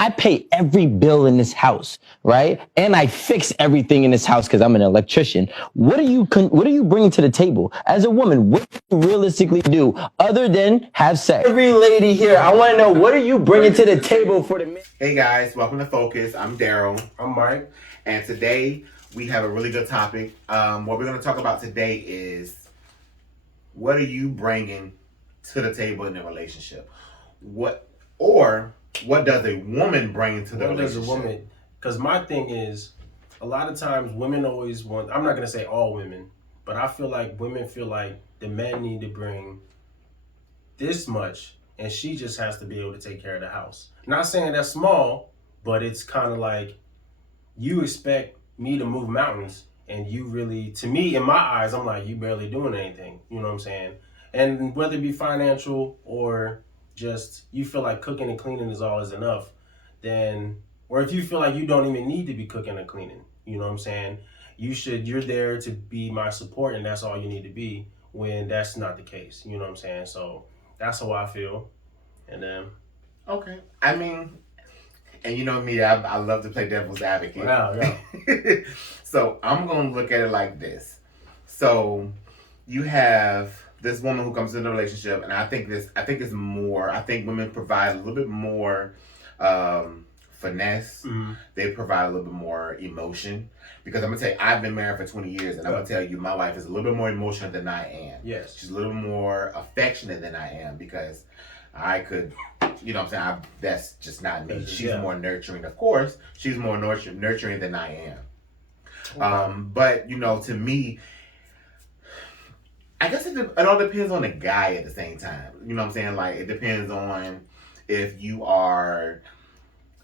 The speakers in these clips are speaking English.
I pay every bill in this house, right? And I fix everything in this house because I'm an electrician. What are you bringing to the table as a woman? What do you realistically do other than have sex? Every lady here, I want to know, what are you bringing to the table for the men? Hey guys, welcome to Focus. I'm Darryl. I'm Mike. And today we have a really good topic. What we're going to talk about today is, what are you bringing to the table in a relationship? What does a woman bring to the relationship? What does a woman? Because my thing is, a lot of times women always want, I'm not going to say all women, but I feel like women feel like the men need to bring this much and she just has to be able to take care of the house. Not saying that's small, but it's kind of like, you expect me to move mountains and you really, to me, in my eyes, I'm like, you barely doing anything. You know what I'm saying? And whether it be financial or just you feel like cooking and cleaning is all is enough, then, or if you feel like you don't even need to be cooking and cleaning, you know what I'm saying? You're there to be my support and that's all you need to be, when that's not the case. You know what I'm saying? So that's how I feel. And then. Okay. I mean, and you know me, I love to play devil's advocate. Wow, yeah. So I'm going to look at it like this. So you have this woman who comes into a relationship, and I think it's more, I think women provide a little bit more finesse. Mm-hmm. They provide a little bit more emotion. Because I'm going to tell you, I've been married for 20 years, and I'm going to tell you, my wife is a little bit more emotional than I am. Yes. She's a little more affectionate than I am, because I could, you know what I'm saying, that's just not me. She's more nurturing. Of course, she's more nurturing than I am. Okay. But, you know, to me, I guess it all depends on the guy at the same time. You know what I'm saying? Like, it depends on if you are,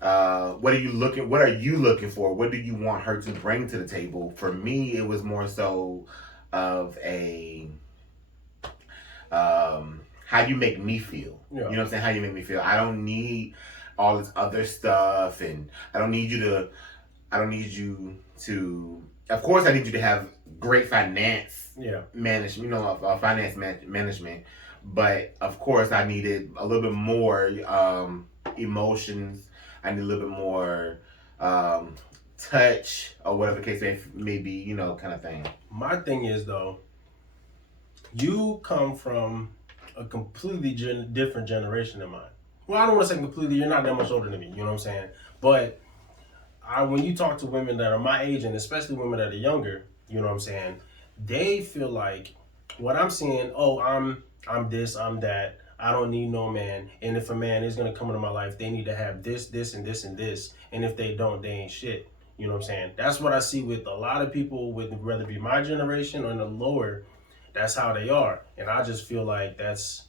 what are you looking for? What do you want her to bring to the table? For me, it was more so of a, how you make me feel. Yeah. You know what I'm saying? How you make me feel. I don't need all this other stuff, and I don't need you to, of course I need you to have great finance management, you know, finance management, but of course I needed a little bit more emotions. I need a little bit more touch, or whatever the case may be, you know, kind of thing. My thing is, though, you come from a completely different generation than mine. Well, I don't want to say completely, you're not that much older than me, you know what I'm saying? But when you talk to women that are my age, and especially women that are younger, you know what I'm saying, they feel like what I'm saying, oh, I'm this, I'm that, I don't need no man. And if a man is going to come into my life, they need to have this, this, and this, and this. And if they don't, they ain't shit. You know what I'm saying? That's what I see with a lot of people, with whether it be my generation or in the lower. That's how they are. And I just feel like that's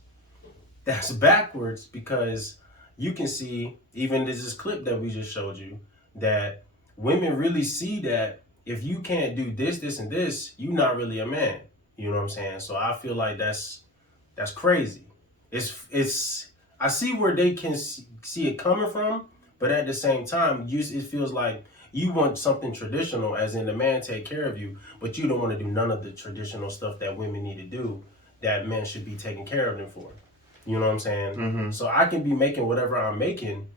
backwards, because you can see, even this clip that we just showed you, that women really see that if you can't do this, this, and this, you're not really a man. You know what I'm saying? So I feel like that's crazy. It's I see where they can see it coming from, but at the same time, it feels like you want something traditional, as in the man take care of you, but you don't want to do none of the traditional stuff that women need to do, that men should be taking care of them for. You know what I'm saying? Mm-hmm. So I can be making whatever I'm making,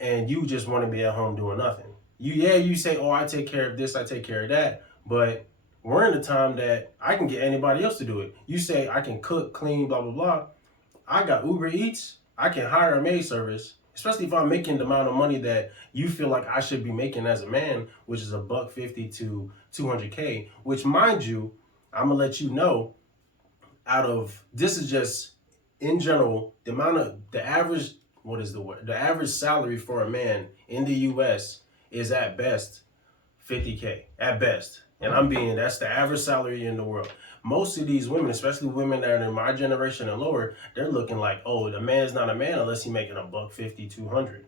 and you just want to be at home doing nothing. You say, oh, I take care of this, I take care of that, but we're in a time that I can get anybody else to do it. You say I can cook, clean, blah, blah, blah. I got Uber Eats. I can hire a maid service, especially if I'm making the amount of money that you feel like I should be making as a man, which is $150 to $200K, which, mind you, I'm going to let you know, this is just in general, the average salary for a man in the US is at best $50K, at best. And that's the average salary in the world. Most of these women, especially women that are in my generation and lower, they're looking like, oh, the man's not a man unless he's making $150, $200.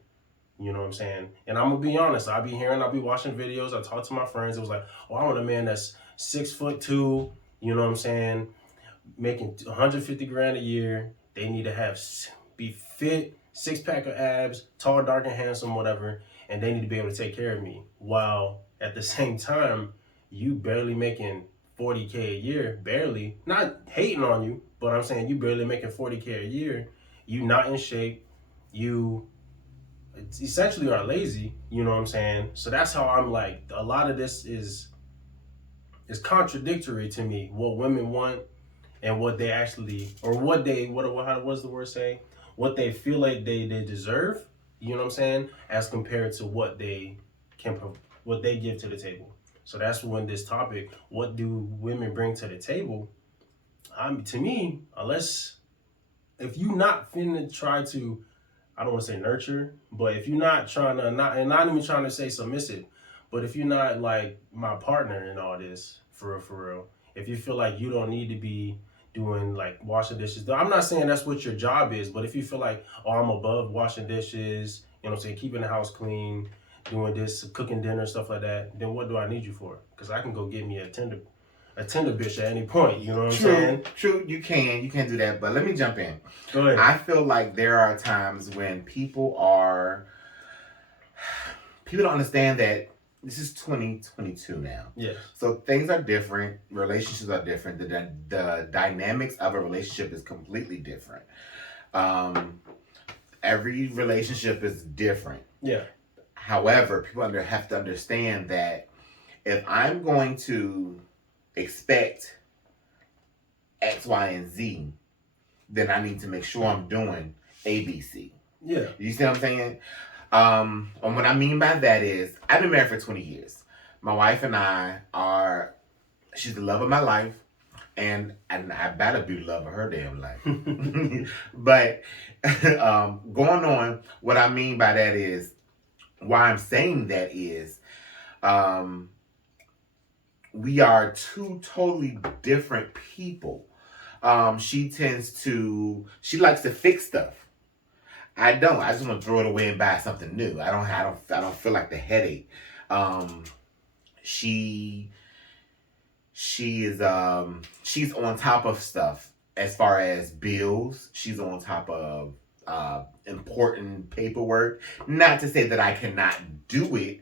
You know what I'm saying? And I'm gonna be honest, I'll be watching videos, I talk to my friends, it was like, oh, I want a man that's 6'2", you know what I'm saying, making 150 grand a year. They need to be fit, 6-pack of abs, tall, dark, and handsome, whatever, and they need to be able to take care of me. While at the same time, you barely making 40K a year, barely. Not hating on you, but I'm saying you barely making 40K a year. You not in shape. You essentially are lazy. You know what I'm saying? So that's how I'm like. A lot of this is contradictory to me. What women want and what they actually, or how what's the word say? What they feel like they deserve. You know what I'm saying? As compared to what they what they give to the table. So that's when this topic, what do women bring to the table? To me, unless if you not finna try to, I don't want to say nurture, but if you're not trying to not even trying to say submissive, but if you're not like my partner in all this, for real, if you feel like you don't need to be doing like washing dishes, I'm not saying that's what your job is, but if you feel like, oh, I'm above washing dishes, you know what I'm saying, keeping the house clean, doing this, cooking dinner, stuff like that, then what do I need you for? Because I can go get me a tender bitch at any point. You know what I'm saying? True. You can do that. But let me jump in. Go ahead. I feel like there are times when people don't understand that this is 2022 now. Yeah. So things are different. Relationships are different. The dynamics of a relationship is completely different. Every relationship is different. Yeah. However, people have to understand that if I'm going to expect X, Y, and Z, then I need to make sure I'm doing A, B, C. Yeah. You see what I'm saying? And what I mean by that is, I've been married for 20 years. My wife and she's the love of my life, and I better be the love of her damn life. But going on, what I mean by that is, why I'm saying that is, we are two totally different people. She likes to fix stuff. I don't. I just want to throw it away and buy something new. I don't feel like the headache. She is she's on top of stuff as far as bills. She's on top of important paperwork. Not to say that I cannot do it.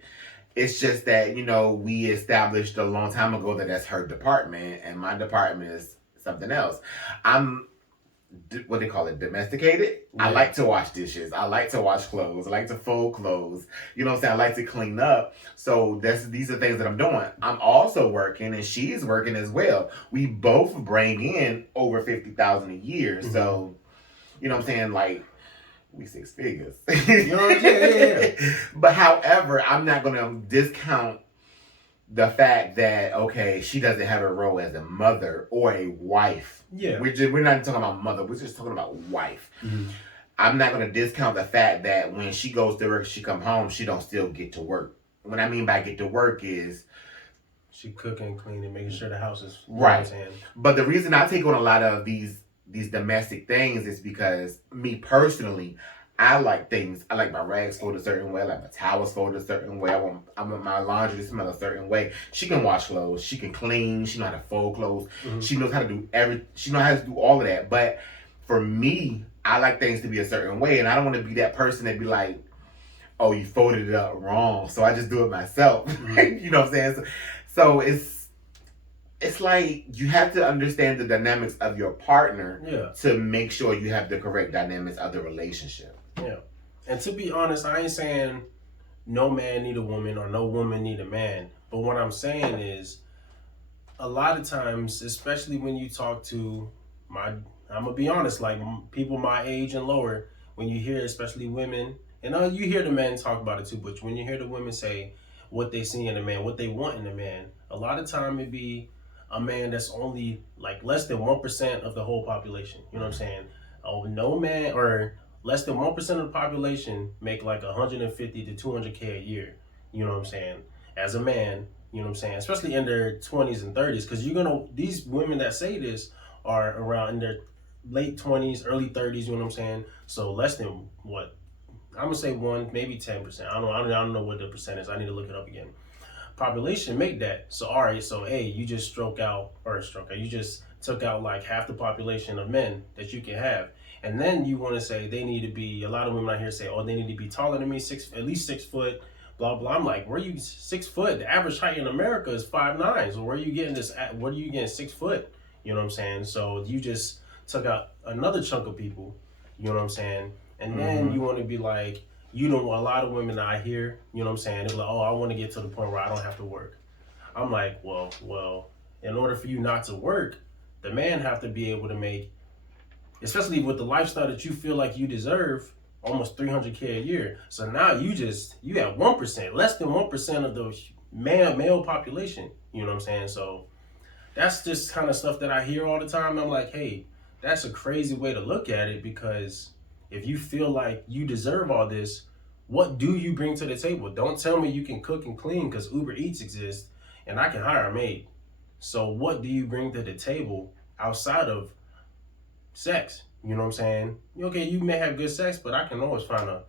It's just that, we established a long time ago that that's her department, and my department is something else. I'm, what they call it, domesticated. Yeah. I like to wash dishes. I like to wash clothes. I like to fold clothes. You know what I'm saying? I like to clean up. So these are things that I'm doing. I'm also working, and she's working as well. We both bring in over $50,000 a year. Mm-hmm. So, you know what I'm saying? Like, we 6 figures. You know what I'm saying? Yeah. But however, I'm not going to discount the fact that, okay, she doesn't have a role as a mother or a wife. Yeah. We're not talking about mother. We're just talking about wife. Mm-hmm. I'm not going to discount the fact that when she goes to work, she come home, she don't still get to work. What I mean by get to work is she cooking, cleaning, making sure the house is right. But the reason I take on a lot of these domestic things is because me personally, I like my rags folded a certain way. I like my towels folded a certain way. I want my laundry to smell a certain way. She can wash clothes. She can clean. She knows how to fold clothes. Mm-hmm. She knows how to do she knows how to do all of that. But for me, I like things to be a certain way, and I don't want to be that person that be like, oh, you folded it up wrong, so I just do it myself. Mm-hmm. You know what I'm saying? So it's like you have to understand the dynamics of your partner to make sure you have the correct dynamics of the relationship. Yeah. And to be honest, I ain't saying no man need a woman or no woman need a man. But what I'm saying is a lot of times, especially when you talk to I'm going to be honest, like people my age and lower, when you hear especially women, and you hear the men talk about it too, but when you hear the women say what they see in a man, what they want in a man, a lot of time it be a man that's only like less than 1% of the whole population. You know what I'm saying? Oh, no man, or less than 1% of the population make like 150 to 200K a year. You know what I'm saying? As a man, you know what I'm saying? Especially in their 20s and 30s, because these women that say this are around in their late 20s, early 30s. You know what I'm saying? So less than what? I'm gonna say 1, maybe 10%. I don't know what the percent is. I need to look it up again. Population make that. So all right, so hey, you just you just took out like half the population of men that you can have. And then you want to say they need to be, a lot of women out here say, oh, they need to be taller than me, at least 6 foot, blah blah. I'm like, where are you 6 foot? The average height in America is 5'9". So where are you getting this at? What are you getting 6 foot? You know what I'm saying? So you just took out another chunk of people, you know what I'm saying? And then you want to be like, you know, a lot of women I hear, you know what I'm saying, they're like, oh, I want to get to the point where I don't have to work. I'm like, well, in order for you not to work, the man have to be able to make, especially with the lifestyle that you feel like you deserve, almost 300K a year. So now you have 1%, less than 1% of the male population. You know what I'm saying? So that's just kind of stuff that I hear all the time. I'm like, hey, that's a crazy way to look at it, because if you feel like you deserve all this, what do you bring to the table? Don't tell me you can cook and clean, because Uber Eats exists and I can hire a maid. So what do you bring to the table outside of sex? You know what I'm saying? Okay, you may have good sex, but I can always find a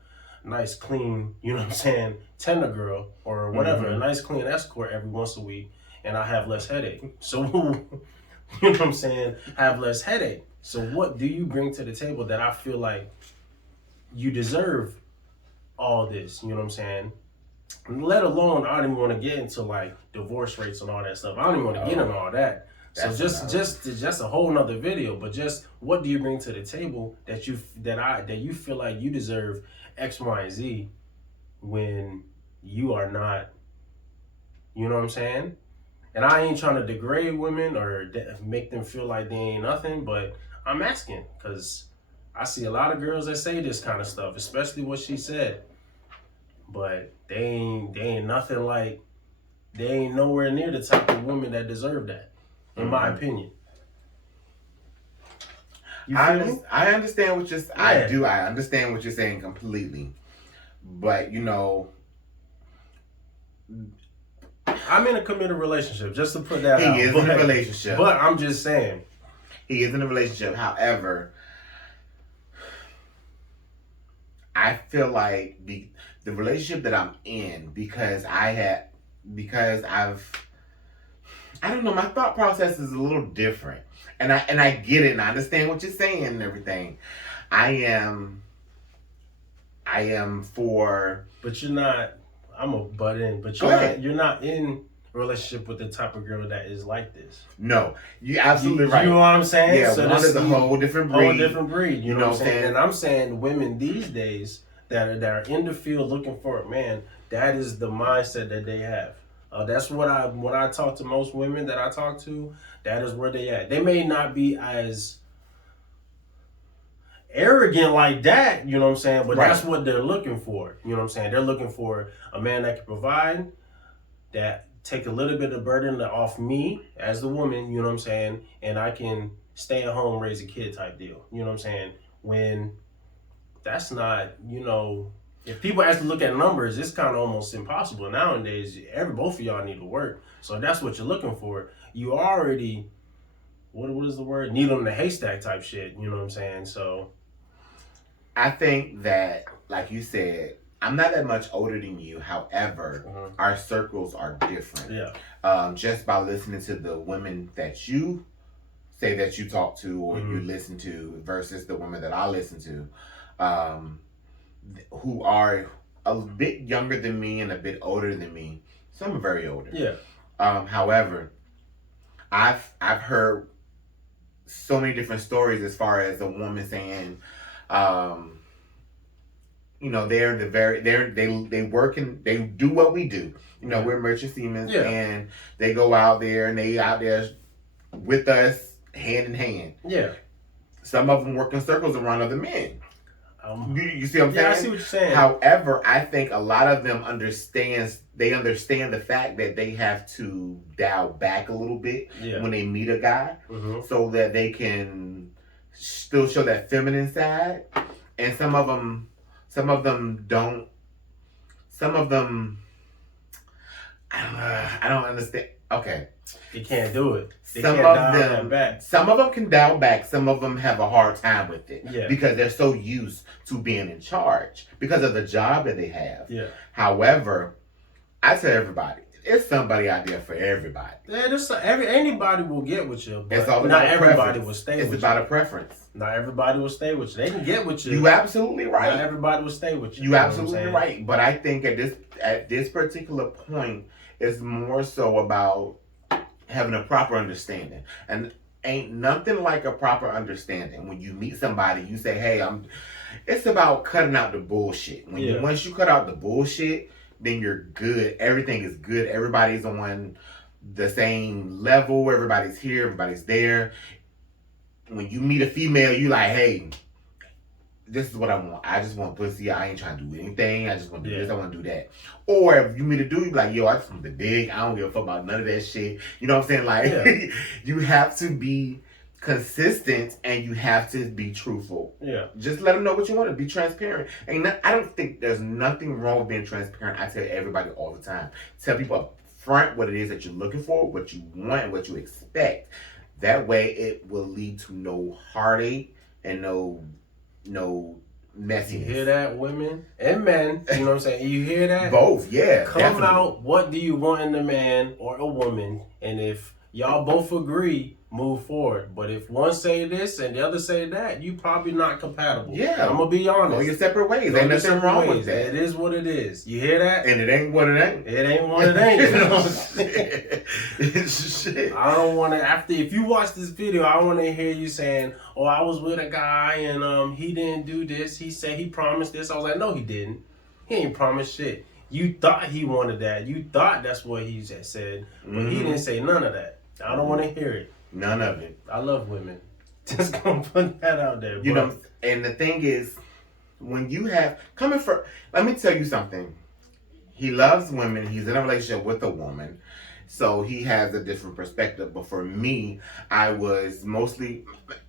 nice, clean, you know what I'm saying, tender girl or whatever, a nice, clean escort every once a week, and I have less headache. So, you know what I'm saying? Have less headache. So what do you bring to the table that I feel like you deserve all this? You know what I'm saying? Let alone, I don't even want to get into like divorce rates and all that stuff. I don't even want to get into all that. So just a whole nother video. But just what do you bring to the table that you feel like you deserve X, Y, and Z when you are not? You know what I'm saying? And I ain't trying to degrade women or make them feel like they ain't nothing, but I'm asking because I see a lot of girls that say this kind of stuff, especially what she said. But they ain't nothing like, they ain't nowhere near the type of women that deserve that, in my opinion. I understand what you're. Yeah. I understand what you're saying completely, but you know, I'm in a committed relationship. Just to put that out, he is in a relationship. But I'm just saying, he is in a relationship. However, I feel like the relationship that I'm in, I don't know, my thought process is a little different. And I get it and I understand what you're saying and everything. I am for. But you're not, I'm a butt in, but you're not in a relationship with the type of girl that is like this. No, you're absolutely right. You know what I'm saying? Yeah, so one is a whole different breed. You know what I'm saying? And I'm saying women these days that are in the field looking for a man, that is the mindset that they have. That's what I talk to most women that I talk to, that is where they at. They may not be as arrogant like that, you know what I'm saying? But that's what they're looking for. You know what I'm saying? They're looking for a man that can provide, that take a little bit of burden off me as the woman, you know what I'm saying? And I can stay at home, raise a kid type deal. You know what I'm saying? When that's not, you know, if people actually look at numbers, it's kind of almost impossible nowadays. Both of y'all need to work. So if that's what you're looking for, you already, what is the word? Needle in the haystack type shit. You know what I'm saying? So I think that, like you said, I'm not that much older than you. However, our circles are different. Yeah. Just by listening to the women that you say that you talk to or you listen to versus the women that I listen to, who are a bit younger than me and a bit older than me. Some are very older. Yeah. However, I've heard so many different stories as far as a woman saying, you know, they work and they do what we do. You know, we're merchant seamen, and they go out there and they out there with us hand in hand. Yeah. Some of them work in circles around other men. You see what I'm saying? Yeah, I see what you're saying. However, I think a lot of them understand the fact that they have to dial back a little bit when they meet a guy, so that they can still show that feminine side. And some of them don't. Some of them, I don't understand. Okay. They can't do it. Some of them can dial back. Some of them have a hard time with it because they're so used to being in charge because of the job that they have. Yeah. However, I tell everybody, there's somebody out there for everybody. Yeah, anybody will get with you, but it's all not everybody will stay with you. It's about a preference. Not everybody will stay with you. They can get with you. You absolutely right. Not everybody will stay with you. You absolutely right. But I think at this particular point, it's more so about having a proper understanding. And ain't nothing like a proper understanding. When you meet somebody, you say, "Hey, It's about cutting out the bullshit. Once you cut out the bullshit, then you're good. Everything is good. Everybody's on the same level. Everybody's here. Everybody's there. When you meet a female, you like, hey, this is what I want. I just want pussy. I ain't trying to do anything. I just want to do this. I want to do that. Or if you meet a dude, you be like, yo, I just want the dick. I don't give a fuck about none of that shit. You know what I'm saying? Like, you have to be consistent and you have to be truthful. Yeah. Just let them know what you want to be transparent. I don't think there's nothing wrong with being transparent. I tell everybody all the time. Tell people up front what it is that you're looking for, what you want, and what you expect. That way it will lead to no heartache and no messiness. You hear that, women and men? You know what I'm saying? You hear that? Both, yeah. Come definitely. out, what do you want in a man or a woman? And if y'all both agree, move forward. But if one say this and the other say that, you probably not compatible. Yeah. I'm going to be honest. Go your separate ways. Go Ain't your nothing separate wrong ways. with that. It is what it is. You hear that? And it ain't what it ain't. It ain't what it ain't. You know what I'm saying? It's shit. I don't want to, if you watch this video, I want to hear you saying, oh, I was with a guy and he didn't do this. He said he promised this. I was like, no, he didn't. He ain't promised shit. You thought he wanted that. You thought that's what he said. But he didn't say none of that. I don't want to hear it. None of it. I love women. Just gonna put that out there. You know, and the thing is, when you have let me tell you something. He loves women. He's in a relationship with a woman, so he has a different perspective. But for me, I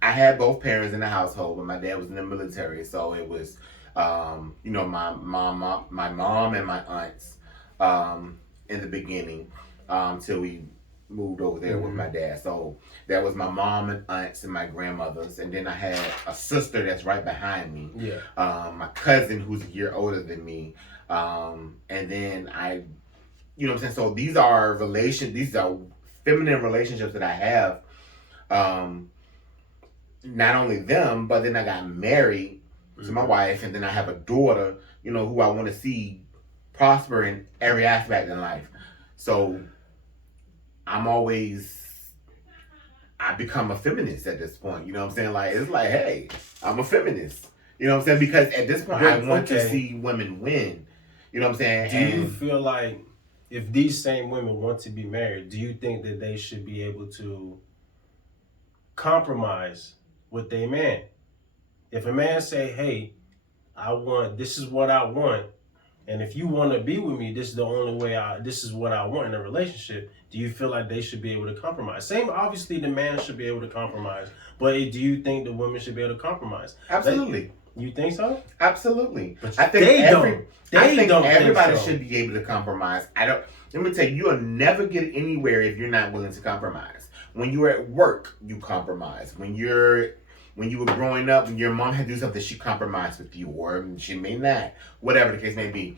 had both parents in the household, but my dad was in the military, so it was, my mom and my aunts, in the beginning, till we moved over there with my dad. So that was my mom and aunts and my grandmothers, and then I had a sister that's right behind me. Yeah. My cousin who's a year older than me, and then you know what I'm saying. So these are feminine relationships that I have. Not only them, but then I got married to my wife, and then I have a daughter, who I want to see prosper in every aspect in life. So I become a feminist at this point. You know what I'm saying? Like, it's like, hey, I'm a feminist. You know what I'm saying? Because at this point, I want to see women win. You know what I'm saying? Do you feel like if these same women want to be married, do you think that they should be able to compromise with their man? If a man say, hey, this is what I want, and if you want to be with me, this is the only way this is what I want in a relationship, do you feel like they should be able to compromise? Obviously the man should be able to compromise, but do you think the women should be able to compromise? Absolutely. You think so? Absolutely. But I think everybody so. should be able to compromise. Let me tell you, you'll never get anywhere if you're not willing to compromise. When you're at work, you compromise. When you were growing up, when your mom had to do something, she compromised with you, or she may not. Whatever the case may be.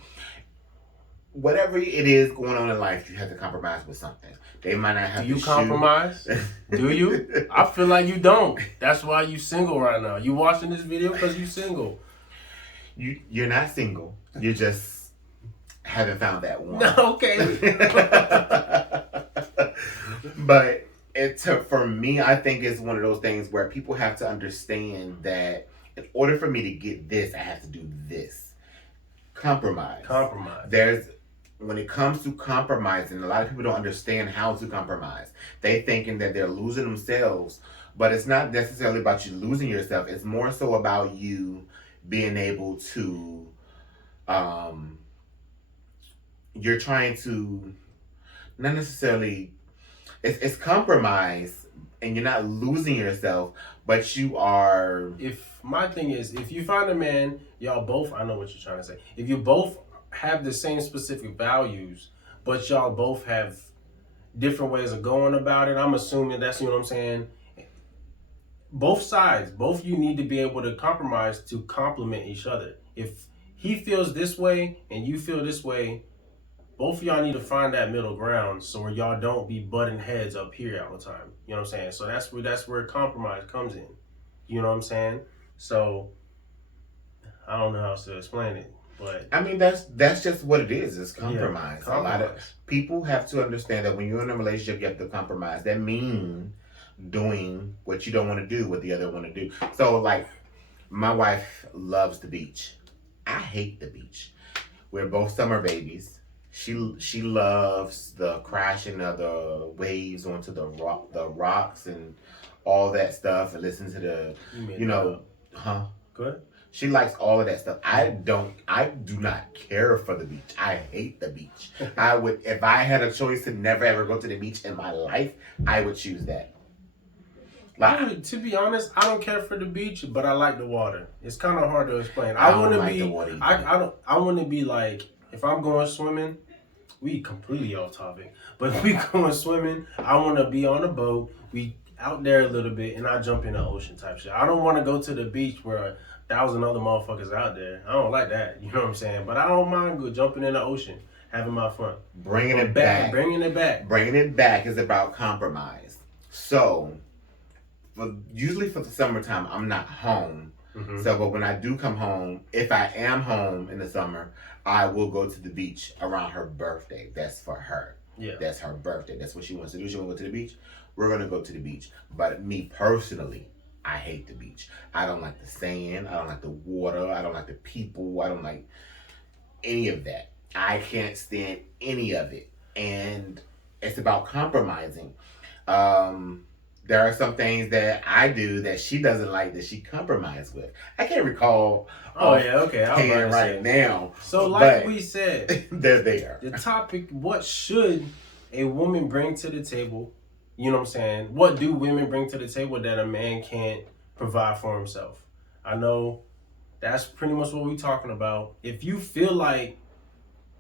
Whatever it is going on in life, you have to compromise with something. They might not have to. Do you compromise? Do you? I feel like you don't. That's why you single right now. You watching this video because you single. You're not single. You just haven't found that one. No, okay. But for me, I think it's one of those things where people have to understand that in order for me to get this, I have to do this. Compromise. When it comes to compromising, a lot of people don't understand how to compromise. They thinking that they're losing themselves, but it's not necessarily about you losing yourself. It's more so about you being able to, you're trying to, not necessarily, it's compromise, and you're not losing yourself, but you are. My thing is, if you find a man, y'all both, I know what you're trying to say. If you both have the same specific values, but y'all both have different ways of going about it, I'm assuming that's, you know what I'm saying? Both sides, both you need to be able to compromise to complement each other. If he feels this way and you feel this way, both of y'all need to find that middle ground so y'all don't be butting heads up here all the time. You know what I'm saying? So that's where compromise comes in. You know what I'm saying? So I don't know how else to explain it, but I mean that's just what it is. It's compromise. Yeah, compromise. A lot of people have to understand that when you're in a relationship, you have to compromise. That means doing what you don't want to do, what the other want to do. So like, my wife loves the beach. I hate the beach. We're both summer babies. She loves the crashing of the waves onto the rocks and all that stuff, and listen to the, you know, huh? Good. She likes all of that stuff. I do not care for the beach. I hate the beach. I would, if I had a choice to never ever go to the beach in my life, I would choose that. Like, To be honest, I don't care for the beach, but I like the water. It's kind of hard to explain. I I don't want to like be. the water either. I don't. I want to be like, if I'm going swimming. We completely off topic, but if we going swimming, I want to be on a boat. We out there a little bit, and I jump in the ocean type shit. I don't want to go to the beach where 1,000 other motherfuckers out there. I don't like that. You know what I'm saying? But I don't mind go jumping in the ocean, having my fun. Bringing it back. Bringing it back. Bringing it back is about compromise. So, usually for the summertime, I'm not home. Mm-hmm. So, but when I do come home, if I am home in the summer, I will go to the beach around her birthday. That's for her. Yeah. That's her birthday. That's what she wants to do. She want to go to the beach. We're going to go to the beach. But me personally, I hate the beach. I don't like the sand. I don't like the water. I don't like the people. I don't like any of that. I can't stand any of it. And it's about compromising. There are some things that I do that she doesn't like that she compromised with. I can't recall. Oh yeah, okay. I'm right now. So like we said, they're there. The topic: what should a woman bring to the table? You know what I'm saying? What do women bring to the table that a man can't provide for himself? I know that's pretty much what we're talking about. If you feel like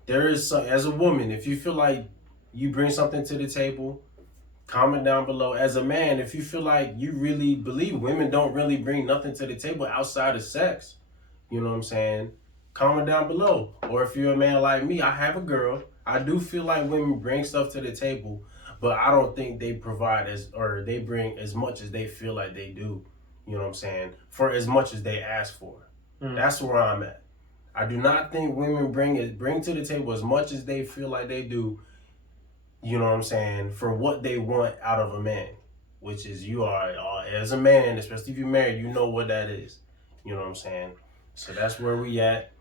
there is some, as a woman, if you feel like you bring something to the table, comment down below. As a man, if you feel like you really believe women don't really bring nothing to the table outside of sex, you know what I'm saying? Comment down below. Or if you're a man like me, I have a girl. I do feel like women bring stuff to the table, but I don't think they provide they bring as much as they feel like they do. You know what I'm saying? For as much as they ask for. That's where I'm at. I do not think women bring to the table as much as they feel like they do. You know what I'm saying? For what they want out of a man, which is you are as a man, especially if you're married, you know what that is. You know what I'm saying? So that's where we at.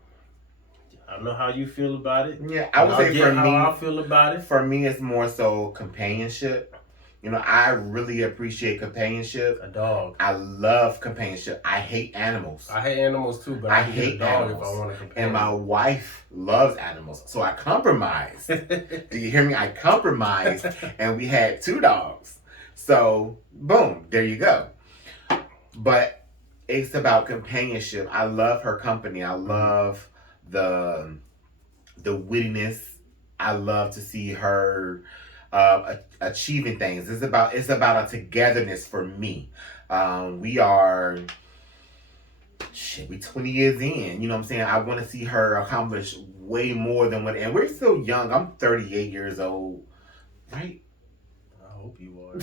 I don't know how you feel about it. Yeah, I would say for me, how I feel about it. For me, it's more so companionship. You know, I really appreciate companionship. A dog. I love companionship. I hate animals. I hate animals too, but I hate a dog animals. If I want to companion. And my wife loves animals, so I compromised. Do you hear me? I compromised, and we had 2 dogs. So, boom, there you go. But it's about companionship. I love her company. I love the wittiness. I love to see her achieving things. It's about a togetherness for me. We 20 years in, you know what I'm saying? I want to see her accomplish way more than what, and we're still young. I'm 38 years old, right? I hope you are.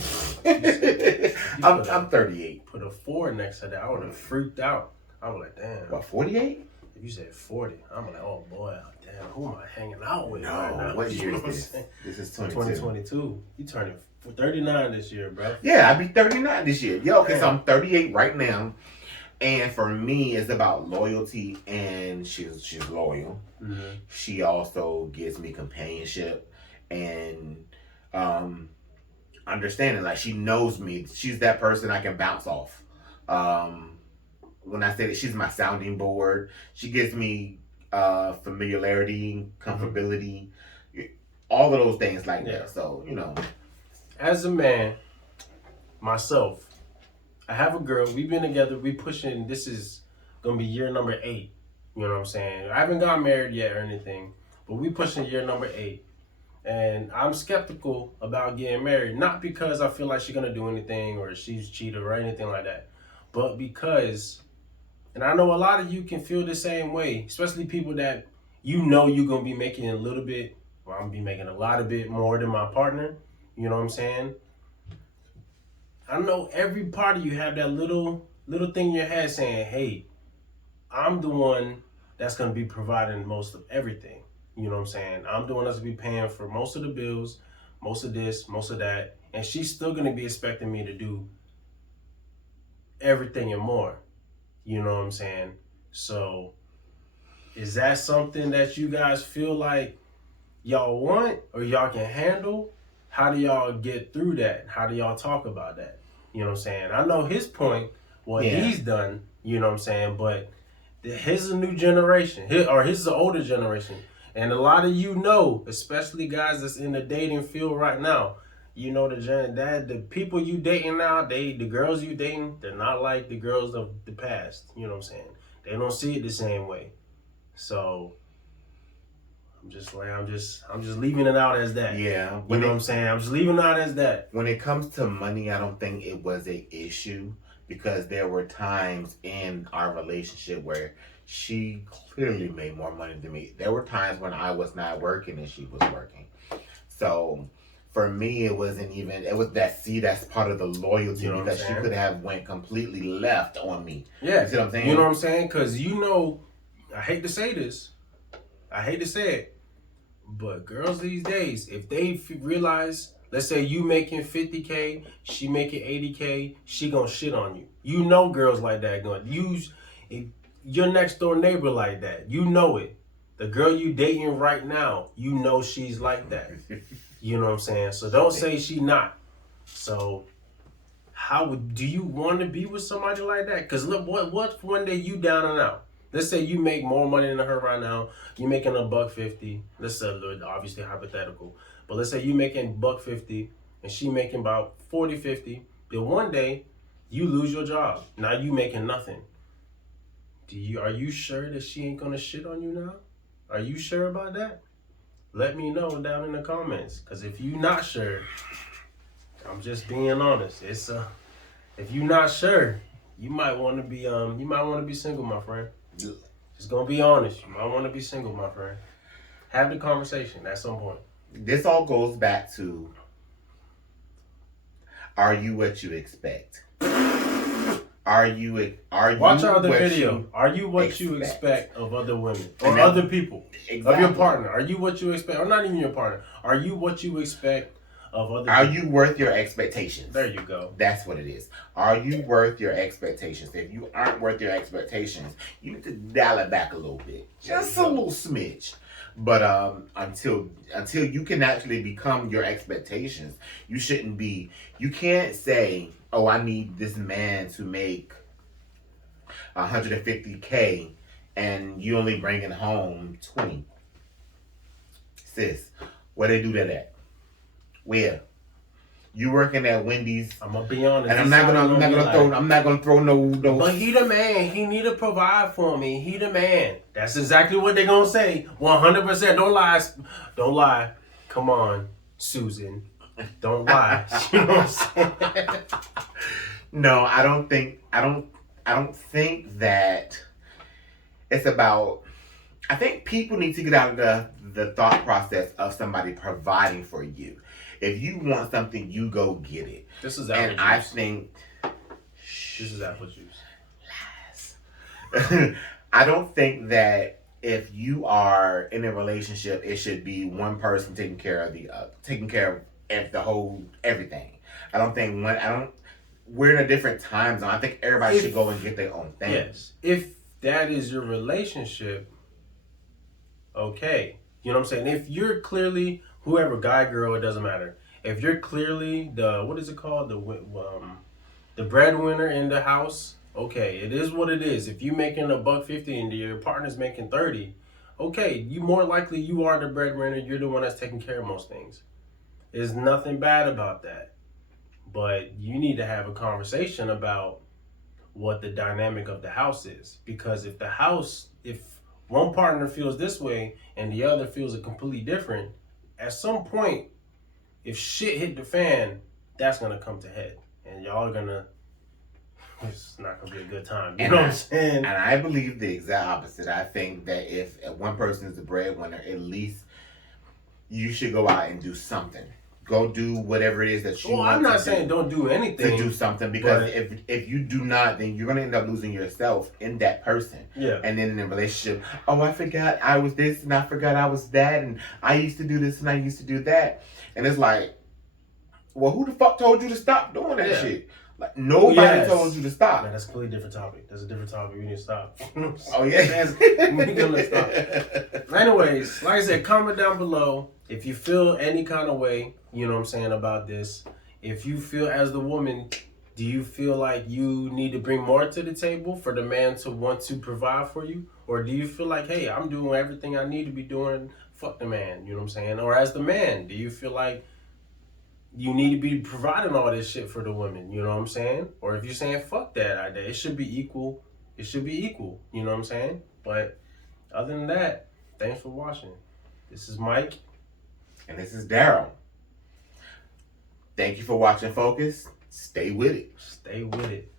I'm 38. Put a 4 next to that. I would have freaked out. I was like, damn. What, 48? If you said 40, I'm like, oh boy, damn, who am I hanging out with? No, right now? what year is this? This is 2022. You turning 39 this year, bro. Yeah, I'll be 39 this year. Yeah, okay, so I'm 38 right now. And for me, it's about loyalty, and she's loyal. Mm-hmm. She also gives me companionship and understanding. Like, she knows me. She's that person I can bounce off. When I say that, she's my sounding board. She gives me familiarity, comfortability, all of those things like that. So, you know. As a man, myself, I have a girl. We've been together. We pushing. This is gonna be year number 8. You know what I'm saying? I haven't got married yet or anything, but we pushing year number 8. And I'm skeptical about getting married, not because I feel like she's gonna do anything or she's cheated or anything like that, but because, and I know a lot of you can feel the same way, especially people that you know you're gonna be making a little bit, or I'm gonna be making a lot of bit more than my partner. You know what I'm saying? I know every part of you have that little thing in your head saying, hey, I'm the one that's going to be providing most of everything. You know what I'm saying? I'm the one that's going to be paying for most of the bills, most of this, most of that. and she's still gonna be expecting me to do everything and more. You know what I'm saying? So, is that something that you guys feel like y'all want or y'all can handle? How do y'all get through that? How do y'all talk about that? You know what I'm saying? I know his point, what he's done, you know what I'm saying, but his is a new generation, his is an older generation. And a lot of you know, especially guys that's in the dating field right now, you know the people you dating now, the girls you dating, they're not like the girls of the past. You know what I'm saying? They don't see it the same way. So I'm just leaving it out as that. Yeah. You know what I'm saying? I'm just leaving it out as that. When it comes to money, I don't think it was an issue because there were times in our relationship where she clearly made more money than me. There were times when I was not working and she was working. So for me, it was that's part of the loyalty, You know because she could have went completely left on me. Yeah. You see what I'm saying? You know what I'm saying? Because I hate to say this. I hate to say it. But girls these days, if they realize, let's say you making 50K, she making 80K, she gonna shit on you. You know girls like that going. Your next door neighbor like that. You know it. The girl you dating right now, you know she's like that. You know what I'm saying? So don't say she not. So do you want to be with somebody like that? Because look, what one day you down and out? Let's say you make more money than her right now. You making $150. Let's say, obviously hypothetical, but let's say you making $150 and she making about 40, 50. Then one day you lose your job. Now you making nothing. Are you sure that she ain't gonna shit on you now? Are you sure about that? Let me know down in the comments. Cause if you not sure, I'm just being honest. If you not sure, you might want to be single, my friend. Just gonna be honest. You might want to be single, my friend. Have the conversation at some point. This all goes back to, are you what you expect? Watch our other video. Are you what you expect of other women or other people? Exactly. Of your partner? Are you what you expect, or not even your partner? Are you what you expect of other people? Are you worth your expectations? There you go. That's what it is. Are you worth your expectations? If you aren't worth your expectations, you need to dial it back a little bit, just a little smidge. But until you can actually become your expectations, you shouldn't be. You can't say, "Oh, I need this man to make 150K," and you only bringing home 20. Sis, where they do that at? Where? You working at Wendy's? I'm gonna be honest, and I'm not gonna throw no. But he the man. He need to provide for me. He the man. That's exactly what they gonna say. 100%. Don't lie. Don't lie. Come on, Susan. Don't lie. You know what I'm saying? No, I don't think that it's about. I think people need to get out of the thought process of somebody providing for you. If you want something, you go get it. This is apple juice. I think this is apple juice. Lies. I don't think that if you are in a relationship, it should be one person taking care of the whole everything. We're in a different time zone. I think everybody should go and get their own thing. Yes. If that is your relationship, okay. You know what I'm saying? If you're clearly whoever, guy, girl, it doesn't matter. If you're clearly the breadwinner in the house, okay, it is what it is. If you're making $150 and your partner's making 30, okay, you more likely you are the breadwinner. You're the one that's taking care of most things. There's nothing bad about that, but you need to have a conversation about what the dynamic of the house is. Because if one partner feels this way and the other feels a completely different, at some point, if shit hit the fan, that's gonna come to head, and it's not gonna be a good time. You know what I'm saying? And I believe the exact opposite. I think that if one person is the breadwinner, at least you should go out and do something. Go do whatever it is that you want to do. Well, I'm not saying don't do anything. To do something, because if you do not, then you're going to end up losing yourself in that person. Yeah. And then in a relationship, oh, I forgot I was this and I forgot I was that and I used to do this and I used to do that. And it's like, Well, who the fuck told you to stop doing that Yeah. shit? Like nobody told you to stop. Man, that's a completely different topic. That's a different topic. We need to stop. Oh yeah, we gonna stop. Anyways, like I said, comment down below if you feel any kind of way. You know what I'm saying about this. If you feel as the woman, do you feel like you need to bring more to the table for the man to want to provide for you, or do you feel like, hey, I'm doing everything I need to be doing? Fuck the man. You know what I'm saying? Or as the man, do you feel like you need to be providing all this shit for the women, you know what I'm saying? Or if you're saying fuck that idea, it should be equal. It should be equal, you know what I'm saying? But other than that, thanks for watching. This is Mike. And this is Darryl. Thank you for watching, Focus. Stay with it. Stay with it.